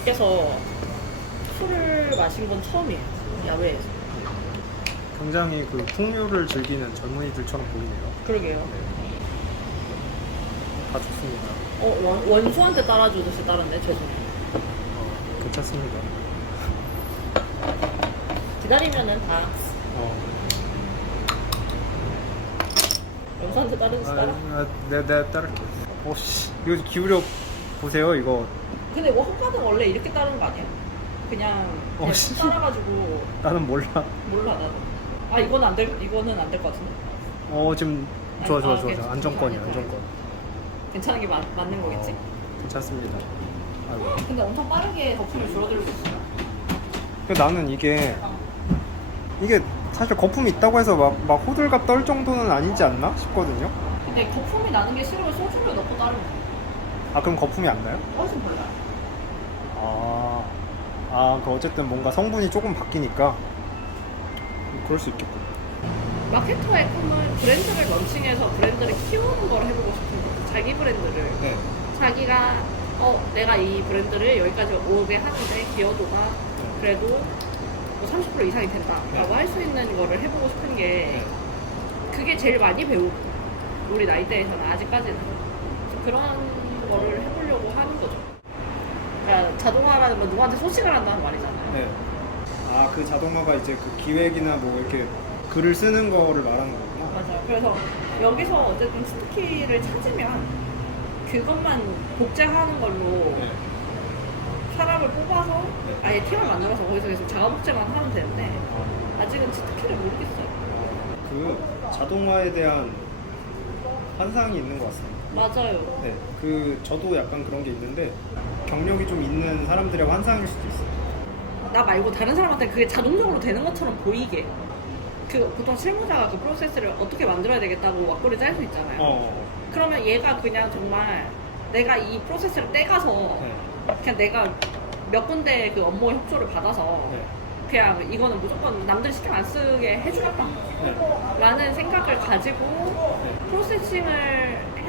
밖에서 술을 마신 건 처음이에요. 야외에서. 굉장히 그 풍류를 즐기는 젊은이들처럼 보이네요. 그러게요. 다 좋습니다. 어, 원, 원수한테 따라주듯이 따랐네, 죄송해요. 어, 괜찮습니다. 기다리면은 다 어. 원수한테 따르듯이 아, 따라. 아, 내, 내가 따를게. 오씨, 이거 기울여 보세요, 이거. 근데 뭐 헛가는 원래 이렇게 따르는 거 아니야? 그냥, 어, 그냥 씨. 따라가지고 나는 몰라. 몰라 나도. 아 이건 안 될, 이거는 안 될 것 같은데. 어, 지금 좋아, 아, 좋아, 아, 좋아. 안정권이야. 안정권. 괜찮은 게 맞, 맞는 거겠지? 어, 괜찮습니다. 아이고. 근데 엄청 빠르게 거품이 줄어들고 있어. 근데 나는 이게 이게 사실 거품이 있다고 해서 막, 막 호들갑 떨 정도는 아니지 않나 싶거든요. 근데 거품이 나는 게 싫으면 소주를 넣고 따르면 돼. 아 그럼 거품이 안 나요? 훨씬 덜 나요. 아, 아, 그 어쨌든 뭔가 성분이 조금 바뀌니까 그럴 수 있겠군. 마케터의 꿈은 브랜드를 런칭해서 브랜드를 키우는 걸 해보고 싶은 거죠. 자기 브랜드를. 네. 자기가 어 내가 이 브랜드를 여기까지 오게 하는데 기여도가 그래도 뭐 30% 이상이 된다라고 네. 할 수 있는 거를 해보고 싶은 게 그게 제일 많이 배우고 우리 나이대에서는 아직까지는 그런 거를. 그러니까 자동화라는 건 누구한테 소식을 한다는 말이잖아요. 네. 아, 그 자동화가 이제 그 기획이나 뭐 이렇게 글을 쓰는 거를 말하는 거구나. 맞아요. 그래서 여기서 어쨌든 스키를 찾으면 그것만 복제하는 걸로 네. 사람을 뽑아서 네. 아예 팀을 만들어서 거기서 계속 자가복제만 하면 되는데 아, 아직은 치트키를 모르겠어요. 그 자동화에 대한 환상이 있는 것 같습니다. 맞아요. 네, 그 저도 약간 그런 게 있는데 경력이 좀 있는 사람들의 환상일 수도 있어요. 나 말고 다른 사람한테 그게 자동적으로 되는 것처럼 보이게. 그 보통 실무자가 그 프로세스를 어떻게 만들어야 되겠다고 왁구를 짤 수 있잖아요. 어, 그러면 얘가 그냥 정말 내가 이 프로세스를 떼가서 네, 그냥 내가 몇 군데 그 업무 협조를 받아서 네, 그냥 이거는 무조건 남들 신경 안 쓰게 해주겠다. 네, 라는 생각을 가지고 프로세싱을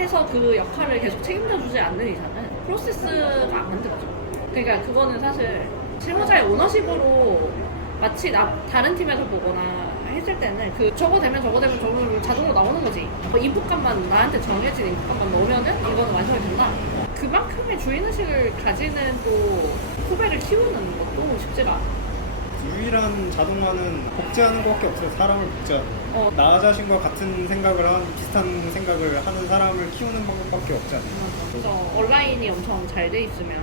해서 그 역할을 계속 책임져 주지 않는 이상은 프로세스가 안 만들어져. 그러니까 그거는 사실 실무자의 오너십으로 마치 나, 다른 팀에서 보거나 했을 때는 그 저거 되면 저거 되면 저거 자동으로 나오는 거지. 뭐 인풋값만 나한테 정해진 인풋값만 넣으면은 이거는 완성이 된다. 그만큼의 주인의식을 가지는 또 후배를 키우는 것도 쉽지가 않아. 유일한 자동화는 복제하는 것밖에 없어요. 사람을 복제하는. 거. 어, 나 자신과 같은 생각을 하는 비슷한 생각을 하는 사람을 키우는 방법밖에 없잖아요. 그래서 온라인이 엄청 잘 돼 있으면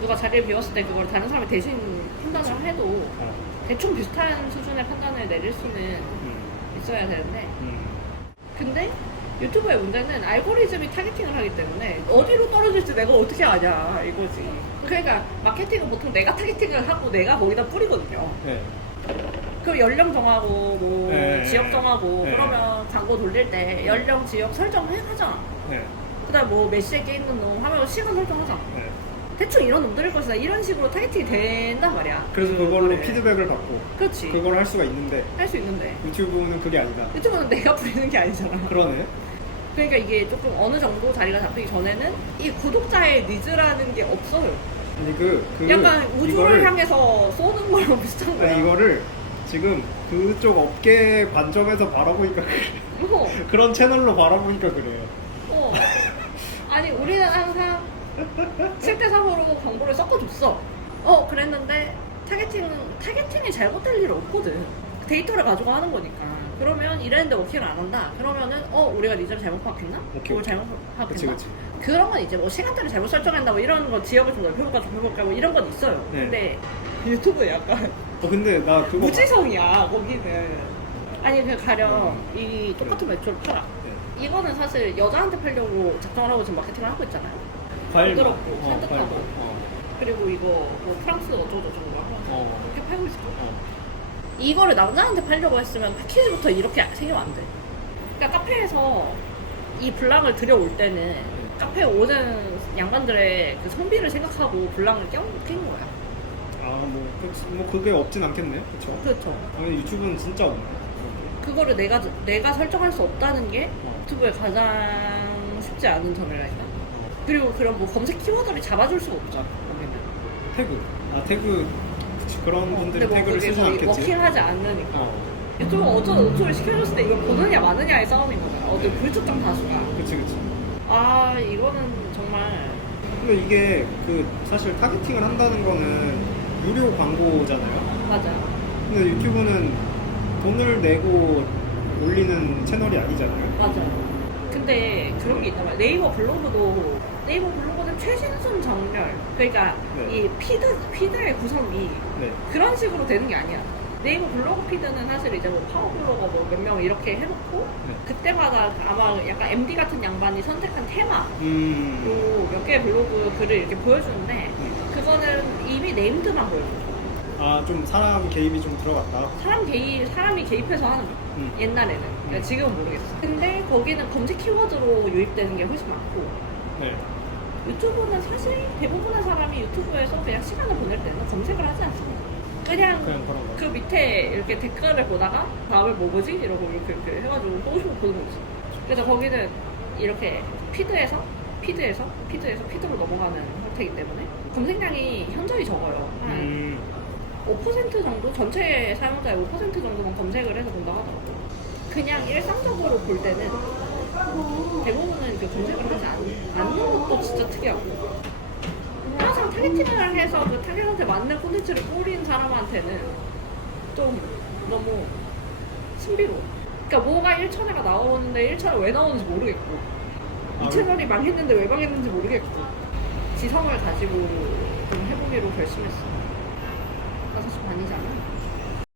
누가 자리를 비웠을 때 그걸 다른 사람이 대신 판단을 해도 어, 대충 비슷한 수준의 판단을 내릴 수는 음, 있어야 되는데 음. 근데 유튜브의 문제는 알고리즘이 타겟팅을 하기 때문에 어디로 떨어질지 내가 어떻게 아냐 이거지. 그러니까 마케팅은 보통 내가 타겟팅을 하고 내가 거기다 뿌리거든요. 네, 그 연령 정하고 뭐 네. 지역 정하고 네. 그러면 광고 돌릴 때 연령 지역 설정을 하잖아. 네, 그다음 뭐몇 시에 게임 놈 하면 시간 설정하잖아. 네. 대충 이런 놈들일 것이다 이런 식으로 타겟팅이 된단 말이야 그래서 그걸로 그래. 피드백을 받고 그렇지 그걸 할 수가 있는데 할 수 있는데 유튜브는 그게 아니다. 유튜브는 내가 부리는 게 아니잖아 그러네. 그러니까 이게 조금 어느 정도 자리가 잡히기 전에는 이 구독자의 니즈라는 게 없어요 아니 그, 그 약간 우주를 이거를- 향해서 쏘는 거랑 비슷한 거야 아니, 이거를 지금 그쪽 업계 관점에서 바라보니까 그래. 어, 그런 채널로 바라보니까 그래요. 어. 아니 우리는 항상 7대 3으로 광고를 섞어줬어 어 그랬는데 타겟팅은 타겟팅이 잘못될 일 없거든 데이터를 가지고 하는 거니까 그러면 이랬는데 워킹을 안 한다 그러면은 어 우리가 니즈를 잘못 파악했나? 오케이, 뭘 오케이. 잘못 그치 파악했나? 그치. 그런 건 이제 뭐 시간대를 잘못 설정한다 뭐 이런 거 지역을 좀 넓혀볼까 좁혀볼까 뭐 이런 건 있어요 네. 근데 유튜브 약간 어 근데 나 그거 무지성이야 거기는 아니 그 가령 음. 이 똑같은 매출을 팔아 네. 이거는 사실 여자한테 팔려고 작정을 하고 지금 마케팅을 하고 있잖아요 과일 부드럽고 어, 산뜻하고. 과일. 어. 그리고 이거 뭐 프랑스 어쩌고 저쩌고 하면서 어. 이렇게 팔고 있어 어. 이거를 남자한테 팔려고 했으면 패키지부터 이렇게 생기면 안 돼. 그러니까 카페에서 이 블랑을 들여올 때는 카페에 오는 양반들의 그 성비를 생각하고 블랑을 껴, 낀 거야. 아뭐 뭐 그게 없진 않겠네. 그렇죠. 그렇죠. 아니 유튜브는 진짜 없네. 그거를 내가 내가 설정할 수 없다는 게 어. 유튜브의 가장 쉽지 않은 점이라니까. 그리고 그런 뭐 검색 키워드를 잡아줄 수가 없잖아. 거기는. 태그. 아 태그. 그치, 그런 분들이 근데 뭐 태그를 그게 쓰지 거의 않겠지. 워킹하지 않으니까. 어. 유튜브 어쩌고 어쩌고 시켜줬을 때 이걸 보느냐 마느냐의 싸움인 거잖아. 어떤 불특정 다수가. 그치 그치. 아 이거는 정말 근데 이게 그 사실 타겟팅을 한다는 거는 유료 광고잖아요. 맞아요. 근데 유튜브는 돈을 내고 올리는 채널이 아니잖아요. 맞아요. 근데 그런 게 있단 말이야. 네이버 블로그도 네이버 블로그는 최신순 정렬. 그러니까 네. 이 피드 피드의 구성이 네. 그런 식으로 되는 게 아니야. 네이버 블로그 피드는 사실 이제 뭐 파워 블로거 뭐몇 명 이렇게 해놓고 네. 그때마다 아마 약간 MD 같은 양반이 선택한 테마로 음. 몇 개의 블로그 글을 이렇게 보여주는데 그거는 이미 네임드만 보여줘. 아좀 사람 개입이 좀 들어갔다. 사람 개입 사람이 개입해서 하는 거야. 음. 옛날에는. 그러니까 지금은 모르겠어. 근데 거기는 검색 키워드로 유입되는 게 훨씬 많고 네. 유튜브는 사실 대부분의 사람이 유튜브에서 그냥 시간을 보낼 때는 검색을 하지 않습니다. 그냥 그냥 그런 거. 그 밑에 이렇게 댓글을 보다가 다음에 뭐 보지? 이러고 이렇게, 이렇게 해가지고 보고 보는 거지. 그래서 거기는 이렇게 피드에서 피드에서 피드에서 피드로 넘어가는 형태이기 때문에 검색량이 현저히 적어요. 한 음. 5% 정도 전체 사용자의 5% 정도만 검색을 해서 본다고 하더라고요. 그냥 일상적으로 볼 때는 대부분은 그 검색을 하지 않, 않는 것도 진짜 특이하고 항상 타겟팅을 해서 그 타겟한테 맞는 콘텐츠를 뿌린 사람한테는 좀 너무 신비로워. 그러니까 뭐가 1천회가 나오는데 1천회 왜 나오는지 모르겠고 아, 이 채널이 망했는데 왜 망했는지 모르겠고 지성을 가지고 좀 해보기로 결심했어. 나 사실 반이잖아.